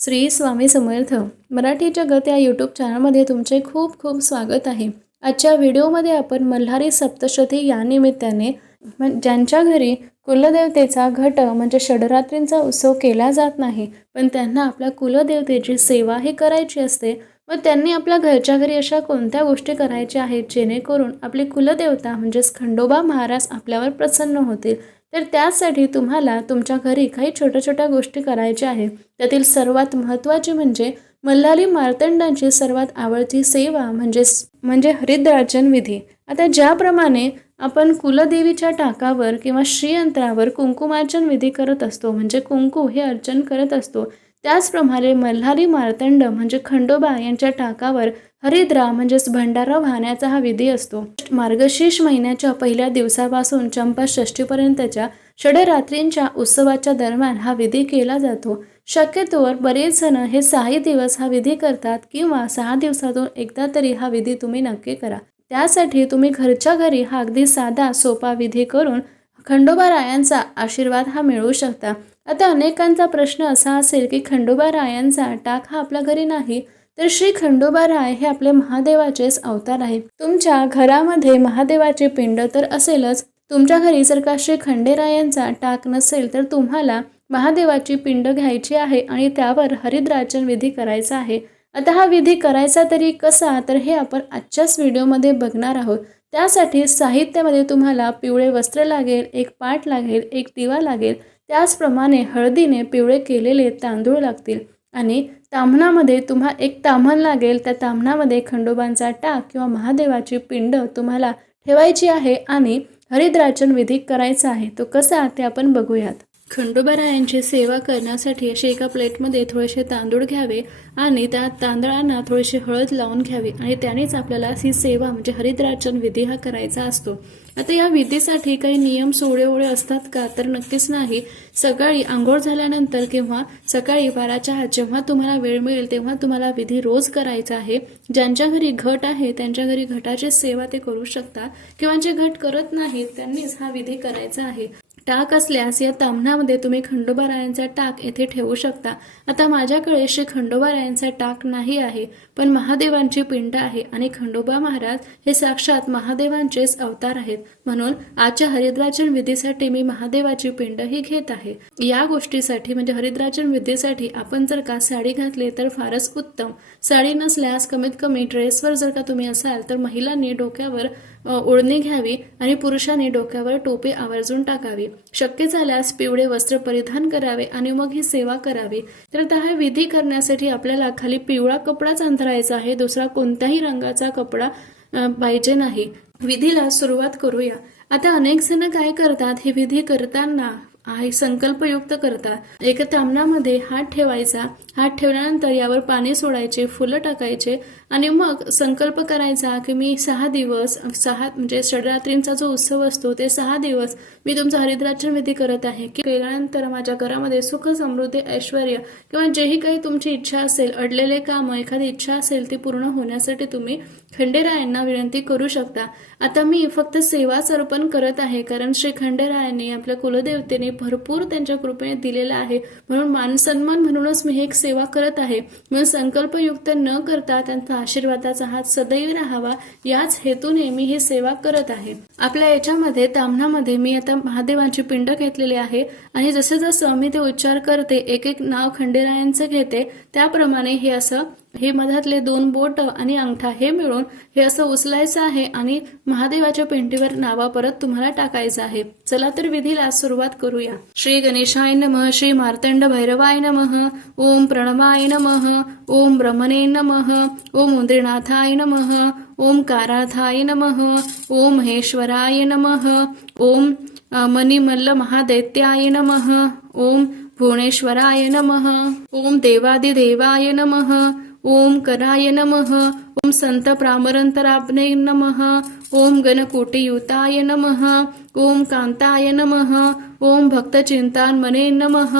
श्री स्वामी समर्थ. मराठी जगत या यूट्यूब चॅनलमध्ये तुमचे खूप खूप स्वागत आहे. आजच्या व्हिडिओमध्ये आपण मल्हारी सप्तशती या निमित्ताने ज्यांच्या घरी कुलदेवतेचा घट म्हणजे षडरात्रींचा उत्सव केला जात नाही पण त्यांना आपल्या कुलदेवतेची सेवा ही करायची असते व त्यांनी आपल्या घरच्या घरी अशा कोणत्या गोष्टी करायच्या आहेत जेणेकरून आपली कुलदेवता म्हणजेच खंडोबा महाराज आपल्यावर प्रसन्न होतील? तर त्यासाठी तुम्हाला तुमच्या घरी काही छोट्या छोट्या गोष्टी करायच्या आहेत. त्यातील सर्वात महत्त्वाची म्हणजे मल्हारी मार्तंडांची सर्वात आवडती सेवा म्हणजेच म्हणजे, म्हणजे हरिद्रार्चन विधी. आता ज्याप्रमाणे आपण कुलदेवीच्या टाकावर किंवा श्रीयंत्रावर कुंकुमार्चन विधी करत असतो म्हणजे कुंकू हे अर्चन करत असतो त्याचप्रमाणे मल्हारी मार्तंड म्हणजे खंडोबा यांच्या टाकावर हरिद्रा म्हणजेच भंडारा वाहण्याचा हा विधी असतो. मार्गशीर्ष महिन्याच्या पहिल्या दिवसापासून चंपा षष्टीपर्यंतच्या षडरात्रींच्या उत्सवाच्या दरम्यान हा विधी केला जातो. शक्यतोवर बरेच जण हे सहाही दिवस हा विधी करतात किंवा सहा दिवसातून एकदा तरी हा विधी तुम्ही नक्की करा. त्यासाठी तुम्ही घरच्या घरी हा अगदी साधा सोपा विधी करून खंडोबा रायांचा आशीर्वाद हा मिळवू शकता. आता अनेकांचा प्रश्न असा असेल की खंडोबा रायांचा टाक हा आपल्या घरी नाही तर श्री खंडोबा राय हे आपले महादेवाचेच अवतार आहे तुमच्या घरामध्ये महादेवाचे पिंड तर असेलच. तुमच्या घरी जर का श्री खंडेरायांचा टाक नसेल तर तुम्हाला महादेवाची पिंड घ्यायची आहे आणि त्यावर हरिद्राचन विधी करायचा आहे. आता हा विधी करायचा तरी कसा? तर हे आपण आजच्याच व्हिडिओमध्ये बघणार आहोत. त्यासाठी साहित्यामध्ये तुम्हाला पिवळे वस्त्र लागेल एक पाट लागेल एक दिवा लागेल. त्याचप्रमाणे हळदीने पिवळे केलेले तांदूळ लागतील. आणि ताम्हणामध्ये तुम्हा एक ताम्हण लागेल. त्या ताम्हणामध्ये खंडोबांचा टाक किंवा महादेवाची पिंड तुम्हाला ठेवायची आहे आणि हरिद्राचन विधी करायचा आहे. तो कसा ते आपण बघूयात. खंडोबारायांची सेवा करण्यासाठी असे एका प्लेटमध्ये थोडेसे तांदूळ घ्यावे आणि त्या तांदळांना थोडीशी हळद लावून घ्यावी आणि त्यानेच आपल्याला ही सेवा म्हणजे हरिद्राचन विधी हा करायचा असतो. आता या विधीसाठी काही नियम सोळे ओळे असतात का? तर नक्कीच नाही. सकाळी आंघोळ झाल्यानंतर किंवा सकाळी बाराच्या आत जेव्हा तुम्हाला वेळ मिळेल तेव्हा तुम्हाला विधी रोज करायचा आहे. ज्यांच्या घरी घट आहे त्यांच्या घरी घटाची सेवा ते करू शकतात किंवा जे घट करत नाहीत त्यांनीच हा विधी करायचा आहे. टाक असल्यास या ताम्हणामध्ये तुम्ही खंडोबारायांचा टाक येथे ठेवू शकता. आता माझ्याकडे श्री खंडोबारायांचा टाक नाही आहे पण महादेवांची पिंड आहे आणि खंडोबा महाराज हे साक्षात महादेवांचेच अवतार आहेत. म्हणून आजच्या हरिद्राचन विधीसाठी मी महादेवाची पिंड ही घेत आहे. या गोष्टीसाठी म्हणजे हरिद्राचन विधीसाठी आपण जर का साडी घातली तर फारच उत्तम. साडी नसल्यास कमीत कमी ड्रेसवर जर का तुम्ही असाल तर महिलांनी डोक्यावर ओढणी घ्यावी आणि पुरुषांनी डोक्यावर टोपी आवर्जून टाकावी. शक्य झाल्यास पिवळे वस्त्र परिधान करावे आणि मग ही सेवा करावी. तर आता हा विधी करण्यासाठी आपल्याला खाली पिवळा कपडाच अंतरायचा आहे. दुसरा कोणत्याही रंगाचा कपडा पाहिजे नाही. विधीला सुरुवात करूया. आता अनेक जण काय करतात? हे विधी करताना आहे संकल्पयुक्त करतात एका तामणामध्ये हात ठेवायचा. हात ठेवल्यानंतर यावर पाणी सोडायचे फुलं टाकायचे आणि मग संकल्प करायचा की मी सहा दिवस सहा म्हणजे षडरात्रींचा जो उत्सव असतो ते सहा दिवस मी तुमचा हरिद्राचन विधी करत आहे. की केल्यानंतर माझ्या घरामध्ये सुख समृद्धी ऐश्वर किंवा जेही काही तुमची इच्छा असेल अडलेले काम एखादी इच्छा असेल ती पूर्ण होण्यासाठी तुम्ही खंडेरायांना विनंती करू शकता. आता मी फक्त सेवाच अर्पण करत आहे कारण श्री खंडेरायांनी आपल्या कुलदेवतेने भरपूर त्यांच्या कृपेने दिलेला आहे. म्हणून मान सन्मान म्हणूनच मी एक सेवा करत आहे. म्हणून संकल्पयुक्त न करता त्यांचा आशीर्वादाचा हात सदैव राहावा. याच हेतूने मी ही सेवा करत आहे. आपल्या याच्यामध्ये ताम्हणामध्ये मी आता महादेवांची पिंड घेतलेली आहे. आणि जसं जसं मी ते उच्चार करते एक एक नाव खंडेरायांचं घेते त्याप्रमाणे हे असं हे मधातले दोन बोट आणि अंगठा हे मिळून हे असं उचलायचं आहे आणि महादेवाच्या पेंटीवर नावा परत तुम्हाला टाकायचं आहे. चला तर विधीला सुरुवात करूया. श्री गणेशाय नमः श्री मार्तंड भैरवाय नमः ओम प्रणवाय नम ओम ब्रह्मणे नमः ओम उंद्रनाथाय नमः ओम काराथाय नमः ओम महेश्वराय नमः ओम मणिमल्ल महादैत्याय नमः ओम भुवनेश्वराय नमः ओम देवादिदेवाय नमः ओम कराय नमः ओम संत प्रामरंतराब्ने नमः ओम गणकोटियुताय नमः ओम कांताय नमः ओम भक्तचिंतान्मने नमः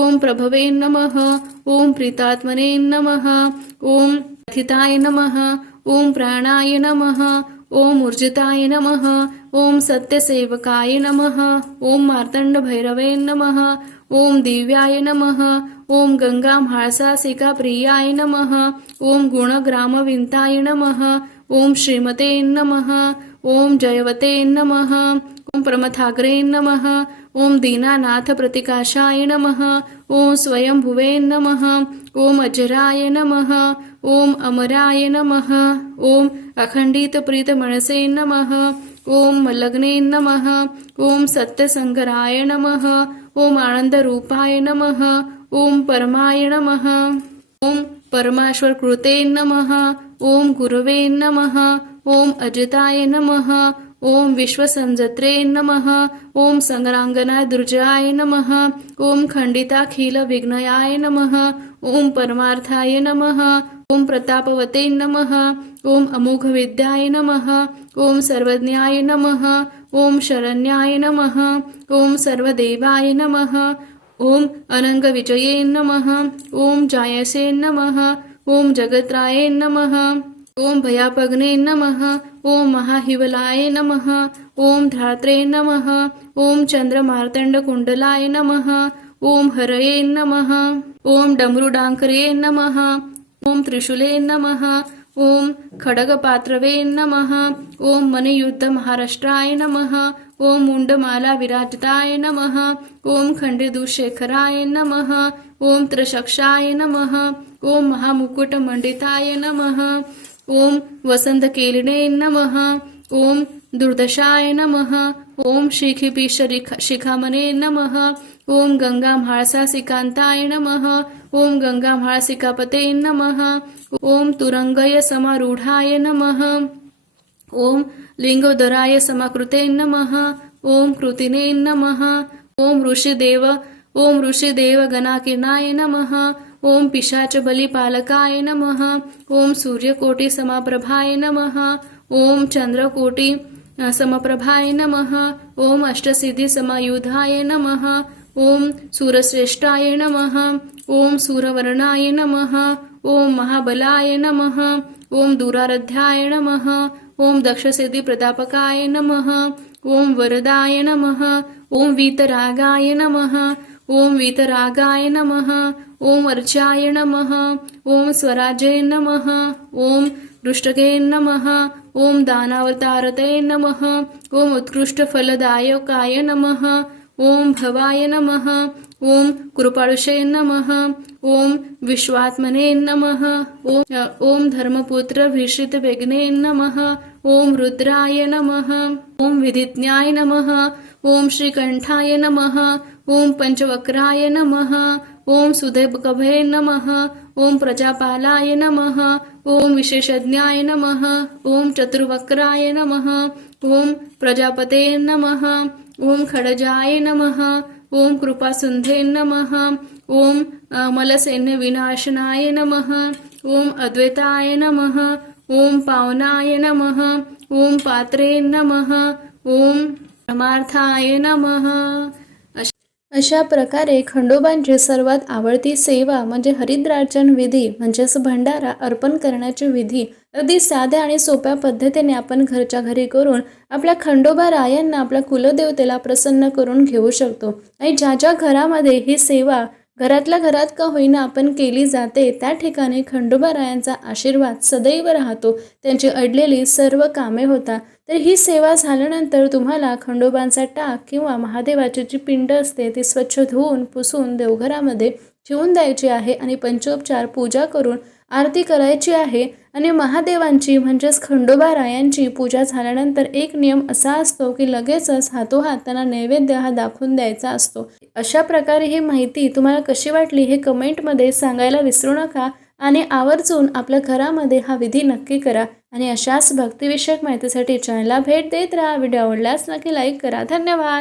ओम प्रभवे नमः ओम प्रीतात्मने नमः ओम थिताय नमः ओम प्राणाय नमः ओम ऊर्जिताय नमः ओम सत्यसेवकाय नमः ओम मार्तंड भैरवे नमः ओम दिव्याय नमः ओम गंगा म्हाळसासिका प्रियाय नमः ओम गुणग्रामविंताय नमः ओम श्रीमते नमः ओम जयवते नमः ओम प्रमथाग्रे नमः ओम दीनानाथ प्रतिकाशाय नम ओम स्वयंभुवे नमः ओम अजराय नमः ओम अमराय नमः ओम अखंडित प्रीत मनसे नमः ओम मलग्ने नमः ओम सत्यसंगराय नमः ओम आनंदरूपाय नमः ओम परमाय नमः ओम परमाश्वर कृते नमः ओम गुरवे नमः ओम अजिताय नमः ओम विश्वसंजत्रे नमः ओम संग्रांगना दुर्जयाय नमः ओम खंडिताखिल विघ्नयाय नमः ओम परमार्थाय नमः ओम प्रतापवते नमः ओम अमोघ विद्याय नमः ओम सर्वज्ञाय नमः ओम शरण्याय नमः ओम सर्वदेवाय नमः ओम अनंगविजये नमः ओम जायसे नमः ओम जगत्राय नमः ओम भयापग्ने नमः ओम महाहिवलाय नमः ओम धात्रे नमः ओम चंद्रमार्तंडकुंडलाय नमः ओम हरये नमः ओम डमरुडांकरे नमः ओम त्रिशूले नमः ओम खडगपात्रवे नमः ओम मनयुद्ध महाराष्ट्राय नमः ओम मुंडमाला विराजिताय नमः ओम खंडेदुशेखराय नमः ओम त्रिशक्षाय नमः ओम महामुकुटमंडिताय नमः ओम वसंतकेलिने नमः ओम दुर्दशाय नमः ओम शिखिपी शरिख शिखामणे नमः ओम गंगा म्हाळसा सिकांताय नमः ओम गंगा म्हाळसिकापते नमः ओम तुरंगय समारूढाय नमः ओम लिंगोदराय समाकृते नमः ओम कृतिने नमः ओम ऋषिदेव ओम ऋषिदेव गणाकिरणाय नमः ओम पिशाच बलिपालकाय नमः ओम सूर्यकोटि समाप्रभाय नमः ओम चंद्रकोटी समप्रभाय नमः ओम अष्टसिद्धि समायुधाय नमः ओम सूरश्रेष्ठाय नमः ओम सूरवर्णाय नमः ओम महाबलाय नमः ओम दुरारध्याय नमः ओम दक्षसिद्धी प्रतापकाय नमः ओम वरदाय नमः ओम वीतरागाय नमः ओम वीतरागाय नमः ओम अर्चाय नमः ओम स्वराजय नमः ओम दृष्टके नमः ओम दानावतारते नमः ओम उत्कृष्टफलदायकाय नमः ओम भवाय नमः ओम कृपाळुषे नमः ओम विश्वात्मने नमः ओम ओम धर्मपुत्र भीषित विघ्ने नमः ओम रुद्राय नमः ओम विधिज्ञाय नमः ओम श्रीकंठाय नमः ओम पंचवक्राय नमः ओम सुदेवकभे नमः ओम प्रजापालाय नमः ओम विशेषज्ञाय नमः ओम चतुर्वक्राय नमः ओम प्रजापते नमः ओम खडजाय नमः ओम कृपासुंधे नमः ओम मलसैन्य विनाशनाय नमः ओम अद्वैताय नमः ओम पावनाय नमः ओम पात्रे नमः ओम परमार्थाय नमः अशा प्रकारे खंडोबांची सर्वात आवडती सेवा म्हणजे हरिद्रार्चन विधी म्हणजेच भंडारा अर्पण करण्याची विधी. अगदी साध्या आणि सोप्या पद्धतीने आपण घरच्या घरी करून आपल्या खंडोबा रायांना आपल्या कुलदेवतेला प्रसन्न करून घेऊ शकतो. आणि ज्या ज्या घरामध्ये ही सेवा घरातल्या घरात का होईना आपण केली जाते त्या ठिकाणी खंडोबा रायांचा आशीर्वाद सदैव राहतो. त्यांची अडलेली सर्व कामे होतात. तर ही सेवा झाल्यानंतर तुम्हाला खंडोबांचा टाक किंवा महादेवाची जी पिंड असते ती स्वच्छ धुवून पुसून देवघरामध्ये ठेवून द्यायची आहे आणि पंचोपचार पूजा करून आरती करायची आहे आणि महादेवांची म्हणजेच खंडोबा रायांची पूजा झाल्यानंतर एक नियम असा असतो की लगेचच हातोहात त्यांना नैवेद्य हा दाखवून द्यायचा असतो. अशा प्रकारे ही माहिती तुम्हाला कशी वाटली हे कमेंटमध्ये सांगायला विसरू नका आणि आवर्जून आपल्या घरामध्ये हा विधी नक्की करा आणि अशाच भक्तिविषयक माहितीसाठी चॅनलला भेट देत राहा. व्हिडिओ आवडल्यास नक्की लाईक करा. धन्यवाद!